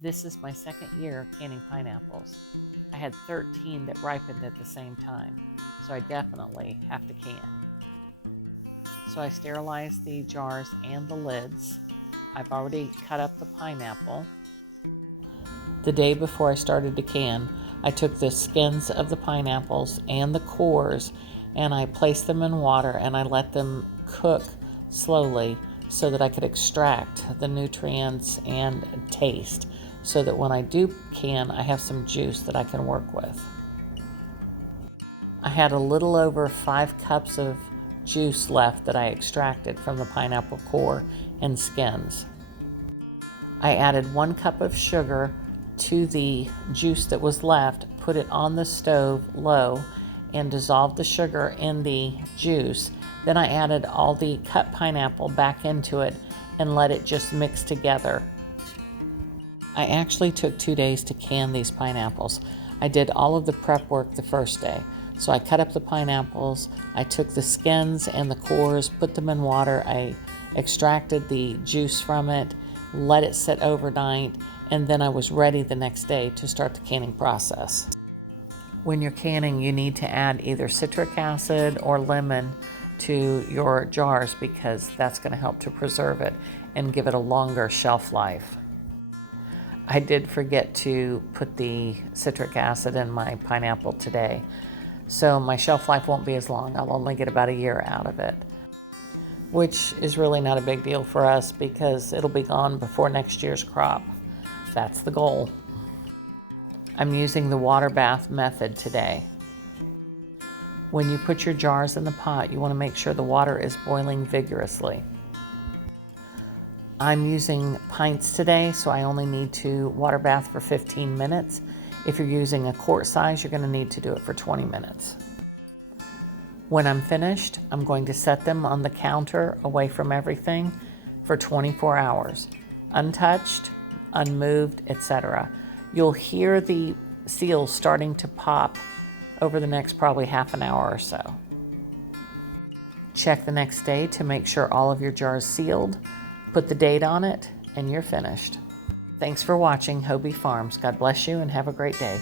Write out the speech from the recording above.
This is my second year canning pineapples. I had 13 that ripened at the same time, so I definitely have to can. So I sterilized the jars and the lids. I've already cut up the pineapple. The day before I started to can, I took the skins of the pineapples and the cores and I placed them in water and I let them cook slowly so that I could extract the nutrients and taste, so that when I do can, I have some juice that I can work with. I had a little over 5 cups of juice left that I extracted from the pineapple core and skins. I added 1 cup of sugar to the juice that was left, put it on the stove low, and dissolved the sugar in the juice. Then I added all the cut pineapple back into it and let it just mix together. I actually took 2 days to can these pineapples. I did all of the prep work the first day. So I cut up the pineapples, I took the skins and the cores, put them in water, I extracted the juice from it, let it sit overnight, and then I was ready the next day to start the canning process. When you're canning, you need to add either citric acid or lemon to your jars because that's going to help to preserve it and give it a longer shelf life. I did forget to put the citric acid in my pineapple today, so my shelf life won't be as long. I'll only get about a year out of it, which is really not a big deal for us because it'll be gone before next year's crop. That's the goal. I'm using the water bath method today. When you put your jars in the pot, you want to make sure the water is boiling vigorously. I'm using pints today, so I only need to water bath for 15 minutes. If you're using a quart size, you're going to need to do it for 20 minutes. When I'm finished, I'm going to set them on the counter away from everything for 24 hours, untouched, unmoved, etc. You'll hear the seals starting to pop over the next probably half an hour or so. Check the next day to make sure all of your jars sealed. Put the date on it, and you're finished. Thanks for watching Hobie Farms. God bless you and have a great day.